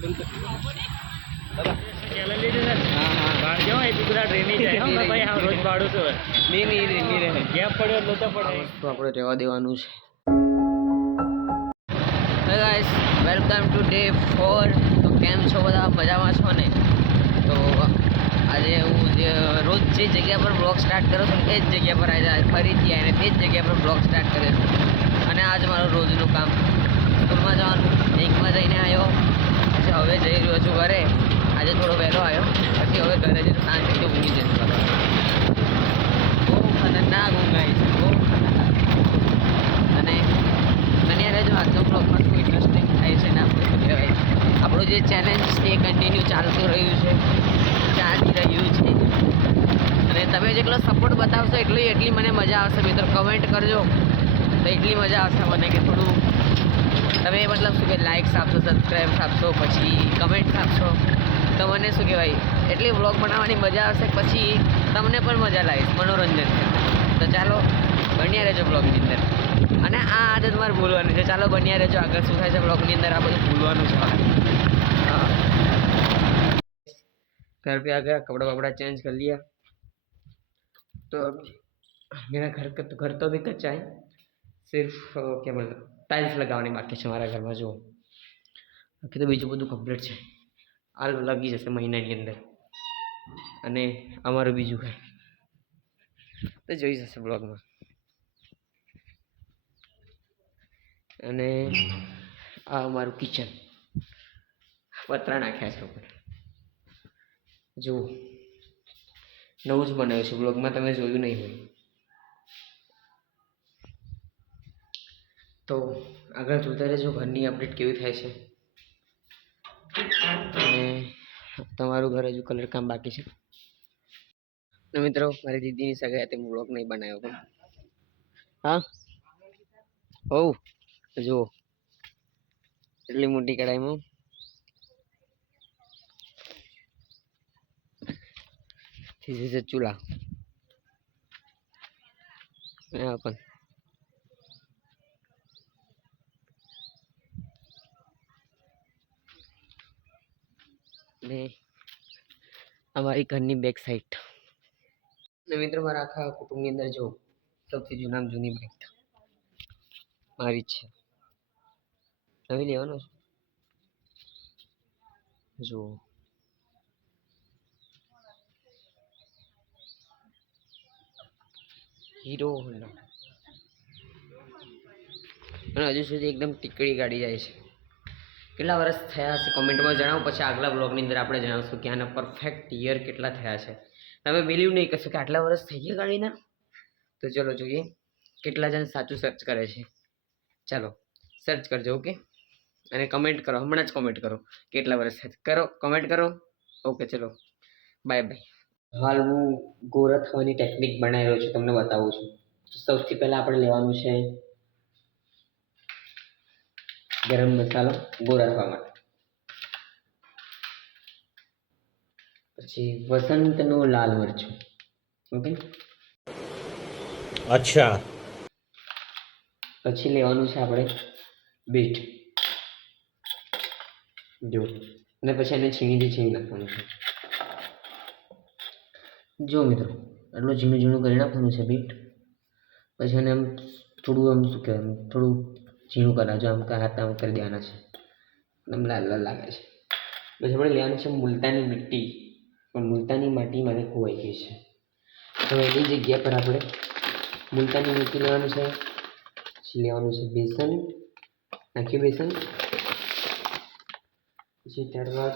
રહેવા દેવાનું છે. Guys welcome to day 4. તો કેમ છો બધા? મજામાં છો ને? તો આજે હું રોજ જે જગ્યા પર બ્લોગ સ્ટાર્ટ કરું છું એ જ જગ્યા પર આજે ફરીથી આવીને તે જ જગ્યા પર બ્લોગ સ્ટાર્ટ કર્યો છું. અને આજ મારું રોજનું કામ સ્કૂલમાં જવાનું. બેંકમાં જઈને આવ્યો, પછી હવે જઈ રહ્યો છું ઘરે. આજે થોડો વહેલો આવ્યો, પછી હવે ઘરે જઈને શાંતિથી ઊંઘી જઈશ. બહુ ખતરનાક ઊંઘ આવી છે, બહુ ખતરનાક. અને બન્યા રહેજો આજનો બ્લોગમાં શું ઇન્ટરેસ્ટિંગ થાય છે ને આપણે શું કહેવાય આપણું જે ચેલેન્જ છે એ કન્ટિન્યુ ચાલતું રહ્યું છે, ચાલી રહ્યું છે. અને તમે જેટલો સપોર્ટ બતાવશો એટલી મને મજા આવશે મિત્રો. કમેન્ટ કરજો તો એટલી મજા આવશે મને કે થોડું તમે મતલબ શું કે લાઇક્સ આપશો, સબસ્ક્રાઈબ્સ આપશો, પછી કમેન્ટ્સ આપશો તો મને શું કહેવાય એટલી વ્લોગ બનાવવાની મજા આવશે. પછી તમને પણ મજા લાવીશ, મનોરંજન. તો ચાલો બન્યા રહેજો બ્લોગની અંદર. અને આ આદત મારે ભૂલવાની છે. ચાલો બન્યા રહેજો, આગળ શું થાય છે બ્લોગની અંદર આ બધું ભૂલવાનું છે. હા, घर पे आ गया, कपड़ा वपड़ा चेंज कर लिया. तो मेरा घर तो अभी कच्चा है, सिर्फ क्या बोलते टाइल्स लगाने बाकी है हमारा घर में. जो बाकी તો બીજું બધું કમ્પ્લીટ છે. હાલ લાગી જશે મહિનાની અંદર. અને અમારું બીજું ઘર તો જોઈ જશે બ્લોગમાં. અને આ અમારું કિચન, પતરા નાખ્યા છે ઉપર. જો નવું જ બનાવ્યું છે, બ્લોગમાં તમે જોયું નહીં હોય તો આગળ જોતા રહેજો ઘરની અપડેટ કેવી થાય છે. અને તમારું ઘર હજુ કલર કામ બાકી છે. મિત્રો મારી દીદીની સગાઈ હતી, હું બ્લોગ નહીં બનાવ્યો પણ હા હોવ જુઓ એટલી મોટી કડાઈમાં This is a chula. Yeah, પણ ને અમારી ઘરની બેક સાઈડ. ને મિત્રો મારા આખા કુટુંબની અંદર જો સૌથી જૂની બાઇક મારી જ છે, નવી લેવાનો છે. જો હીરો હોન્ડા, અને હજુ સુધી એકદમ ટીકડી ગાડી જાય છે. કેટલા વર્ષ થયા હશે કોમેન્ટમાં જણાવો, પછી આગલા બ્લોગની અંદર આપણે જણાવશું કે આના પરફેક્ટ યર કેટલા થયા છે. તમે બિલીવ નહીં કરશો કે આટલા વર્ષ થઈ ગયા ગાડીના. તો ચલો જોઈએ કેટલા જણ સાચું સર્ચ કરે છે. ચાલો સર્ચ કરજો, ઓકે. અને કમેન્ટ કરો, હમણાં જ કમેન્ટ કરો કેટલા વર્ષ કરો, કમેન્ટ કરો. ઓકે ચલો બાય બાય. હાલ હું ગોરા થવાની ટેકનિક બનાવી રહ્યો છું, તમને બતાવું છું. સૌથી પહેલાં આપણે લેવાનું છે ગરમ મસાલો ગોરા થવા માટે. પછી વસંતનું લાલ મરચું, ઓકે. અચ્છા. પછી લેવાનું છે આપણે બીટ, જો. અને પછી એને છીણી નાખવાનું છે. જો મિત્રો આટલું ઝીણું કરી નાખવાનું છે બીટ. પછી એને આમ થોડું આમ શું કહેવાય થોડું ઝીણું કરાવજો, આમ હાથ આમ કરી દેવાના છે, આમ લાલ લાગે છે. પછી આપણે લેવાનું છે મુલતાની મીઠી, પણ મુલતાની માટી મારે ખોવાઈ ગઈ છે, તો એની જગ્યા પર આપણે મુલતાની મીઠી લેવાનું છે. પછી લેવાનું છે બેસન, નાખ્યું બેસન. પછી ત્યારબાદ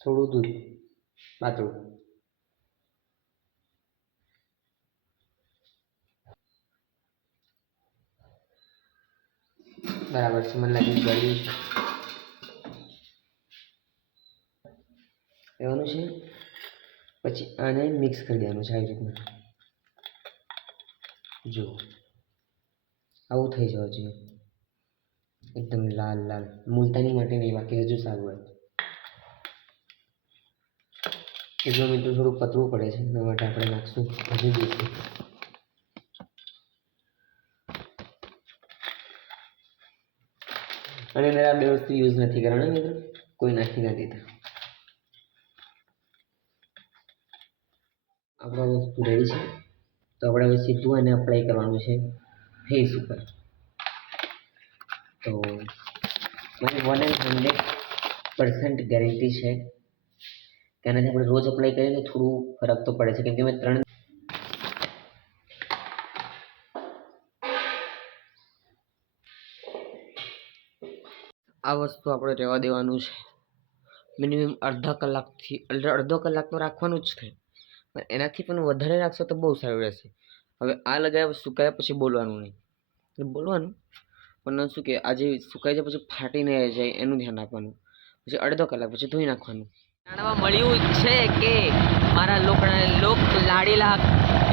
થોડું દૂધ પાતળું. બરાબર છે, મને લાગ્યું ગળ્યું છે. લેવાનું છે પછી આને મિક્સ કરી દેવાનું છે આવી રીતના. જો આવું થઈ જવા જોઈએ એકદમ લાલ લાલ. મુલતાની માટે નહીં, બાકી હજુ સારું હોય. એટલું મીઠું થોડું પતલું પડે છે, એના માટે આપણે નાખશું હજુ બેસી. અને અંદર આ બે વસ્તુ યુઝ નથી કરવાના મિત્રો, કોઈ નાખી ના દીધા. આપણા વસ્તુ રેડી છે, તો આપણે હવે સીધું આને અપ્લાય કરવાનું છે ફેસ ઉપર. તો મને 100% ગેરંટી છે કે આનાથી આપણે રોજ અપ્લાય કરીએ તો થોડું ફરક તો પડે છે, કેમ કે મેં 3 આ વસ્તુ આપણે રહેવા દેવાનું છે મિનિમમ અડધો કલાક તો રાખવાનું જ છે, પણ એનાથી પણ વધારે રાખશો તો બહુ સારું રહેશે. હવે આ લગાવ્યા સુકાયા પછી બોલવાનું નહીં, બોલવાનું પણ શું કે આજે સુકાઈ જાય પછી ફાટી નહીં જાય એનું ધ્યાન રાખવાનું. પછી અડધો કલાક પછી ધોઈ નાખવાનું. જાણવા મળ્યું છે કે મારા લોક લાડીલા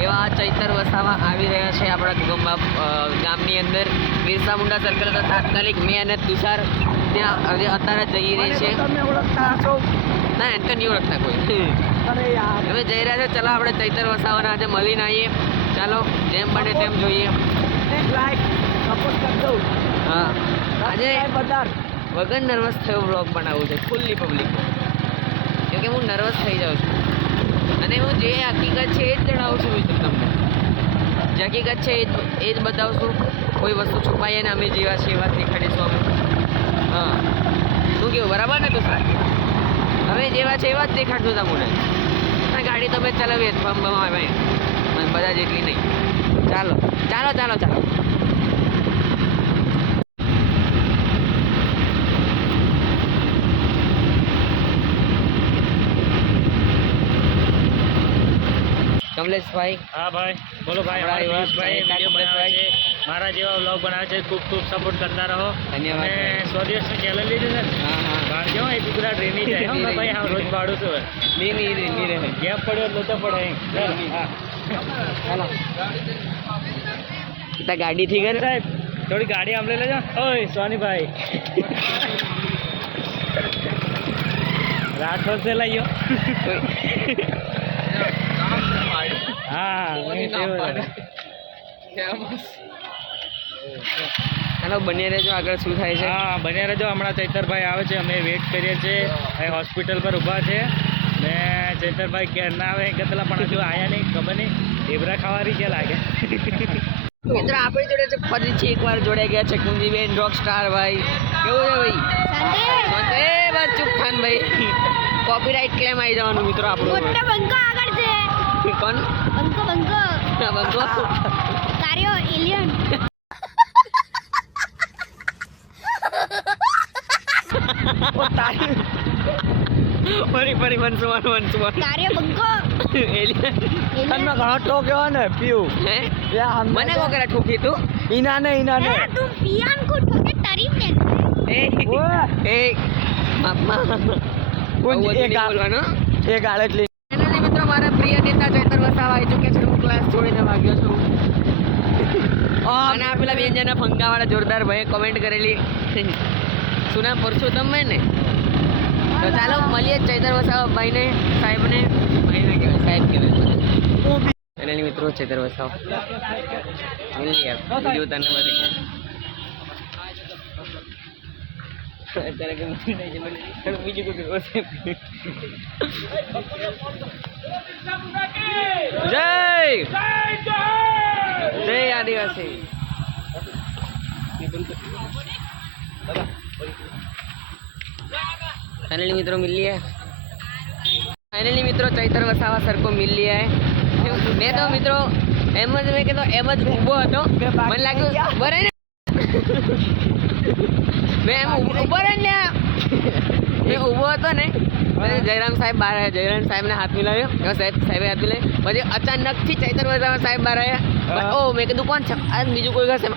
એવા ચૈતર વસાવા આવી રહ્યા છે આપણા ગામની અંદર. બિરસા મુંડા સર્કલ હતા તાત્કાલિક મેં અને તુષાર ત્યાં હવે અત્યારે જઈ રહી છે. ના એમ તો નહીં ઓળખતા કોઈ. હવે જઈ રહ્યા છે, ચાલો આપણે ચૈતર વસાવાને આજે મળીને આવીએ. ચાલો જેમ બને તેમ જોઈએ. હા આજે વગર નર્વસ થયો બ્લોગ બનાવવું છે ફૂલ્લી પબ્લિક, કેમ કે હું નર્વસ થઈ જાઉં છું અને હું જે હકીકત છે એ જ જણાવું છું મિત્રો તમને. જે હકીકત છે એ જ બતાવશું. કોઈ વસ્તુ છુપાઈએ ને અમે જેવા છે એવા દેખાડીશું અમે. હા શું કેવું બરાબર ને તો સારું, અમે જેવા છે એવા જ દેખાડશું તમને. અને ગાડી તમે ચલાવીએ ભાઈ બધા જેટલી નહીં. ચાલો ચાલો ચાલો ચાલો. કમલેશભાઈ. હા ભાઈ બોલો ભાઈ. મારા જેવા વ્લોગ બનાવે છે, ખૂબ ખૂબ સપોર્ટ કરતા રહો. ધન્યવાદ. અને 100 દિવસનું ચેલેન્જ લીધું છે ને, બહાર જાઓ એ ગુજરાત ટ્રેનિંગ જાય. હા ભાઈ હા રોજ ભાડું છું. નહીં રહે ગેપ પડ્યો એટલે તો પડે. ચાલો ગાડીથી ઘર સાહેબ થોડી ગાડી આમ લઈ લેજો. ઓય સોનીભાઈ રાઠોડ से लाइयो. હા ચાલો બન્યા રહેજો, આગળ શું થાય છે. હા બન્યા રહેજો. હમણાં ચૈતરભાઈ આવે છે, અમે વેઇટ કરીએ છીએ. અહીં હોસ્પિટલ પર ઊભા છે ને ચૈતરભાઈ ક્યારે ના આવે કેટલા પણ હજુ આવ્યા નહીં, ખબર નહીં. ઢેબરા ખાવાની છે લાગે. મિત્રો આપણી જોડે છે ફરીથી એકવાર જોડાઈ ગયા છે કુંજીબેન રોક સ્ટાર ભાઈ. કેવું છે ભાઈ? બસ ચૂપ થાન ભાઈ, કોપીરાઇટ ક્લેમ આવી જવાનું મિત્રો આપણું. મોટો બંકો આગળ છે. કોણ બંકો બંકો બંકો? કાર્યો એલિયન. ફરી વંશવાન કાર્યો બંકો એલિયન. તને ઘણો ટોક્યો ને પીવું હે મને કો કરે ઠોકી તું? ઈનાને એ તું પિયાન કો ઠોકે તરીફ ને. એ માપમાં બોલવાનો. એ ગાળક લઈ ફાઇનલી મિત્રો મારા પ્રિય નેતા ચૈતર વસાવા આવી ચૂક્યા છે. હું ક્લાસ છોડીને ભાગ્યો છું. અને આ પેલા બે જણા ફંકાવાળા જોરદાર ભાઈ કોમેન્ટ કરેલી. શું નામ? પરસોત્તમ ભાઈ ને. તો ચાલો મળીએ ચૈતર વસાવા ભાઈને, સાહેબને. ભાઈને કહેવાય, સાહેબ કહેવાય. ફાઇનલી મિત્રો ચૈતર વસાવા મળીએ. બીજું તને બધી અત્યારે કે બીજું કોઈ જય જય આદિવાસી. फाइनली मित्रों मिल लिया है. फाइनली मित्रों चैतर वसावा सर को मिल लिया है. मैं तो मित्रों एम ज में तो एम ज ऊभो હતો. મને લાગ્યું બરે ને मैं એમ ઊભો રહે ને मैं ઊભો હતો ને જયરામ સાહેબ બહાર આવ્યા. જયરામ સાહેબને હાથ મિલાવ્યો, સાહેબે હાથ મિલાવ્યો. પછી અચાનકથી ચૈતર વસાવા સાહેબ બહાર આવ્યા. ઓ મેં કીધું કોણ છે? આ બીજું કોઈ હશે.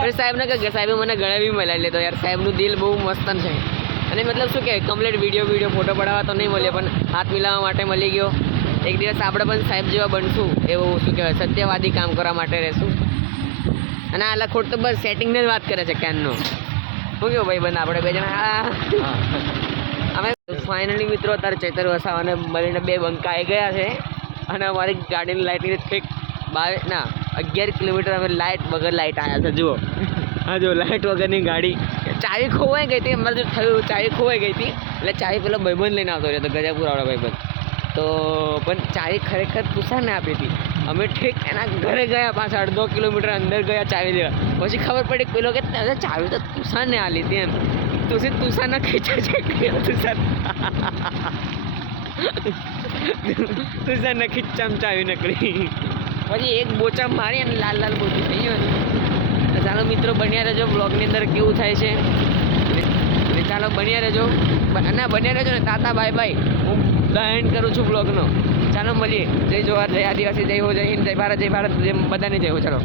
પછી સાહેબને કહે સાહેબે મને ગળે બી મિલાવી લેતો યાર. સાહેબનું દિલ બહુ મસ્ત છે. અને મતલબ શું કે કમ્પ્લીટ વિડીયો ફોટો પડાવવા તો નહીં મળ્યો, પણ હાથ મિલાવવા માટે મળી ગયો. એક દિવસ આપણે પણ સાહેબ જેવા બનશું, એવું શું કહેવાય સત્યવાદી કામ કરવા માટે રહેશું. અને આ લખોટ તો બસ સેટિંગને જ વાત કરે છે ક્યાંનો. શું કેવું ભાઈ બંધ આપણે બે જણા અમે ફાઇનલી મિત્રો અત્યારે ચૈતર વસાવાને મળીને 2 બંકા આવી ગયા છે. અને અમારી ગાડીની લાઇટની કંઈક 11 કિલોમીટર અમે લાઇટ વગર લાઇટ આવ્યા છે. જુઓ હા જો લાઇટ વગરની ગાડી, ચાવી ખોવાઈ ગઈ હતી, અમારે જો થયું ચાવી ખોવાઈ ગઈ હતી એટલે ચાવી પેલો ભાઈબંધ લઈને આવતો રહ્યો હતો, ગજાપુરાવાળો ભાઈબંધ. તો પણ ચાવી ખરેખર તુષારને આપી હતી. અમે ઠીક એના ઘરે ગયા, પાછા 1.5 કિલોમીટર અંદર ગયા ચાવી લેવા. પછી ખબર પડી પેલો કે તારે ચાવી તો તુષારને આ લીધી એમ. તુષારના ખેંચે છે તુષારના ખીચામાં ચાવી નીકળી. પછી એક બોચા મારી અને લાલ લાલ બોચું થઈ ગયું. તો ચાલો મિત્રો બન્યા રહેજો બ્લોગની અંદર કેવું થાય છે. અને ચાલો બન્યા રહેજો, ના બન્યા રહેજો ને. તાતા બાય બાય. હું એન્ડ કરું છું બ્લોગનો. ચાલો મળીએ. જય જોહાર, જય આદિવાસી, જય હો, જય હિન્દ, જય ભારત, જય ભારત, બધાને જય હો. ચાલો.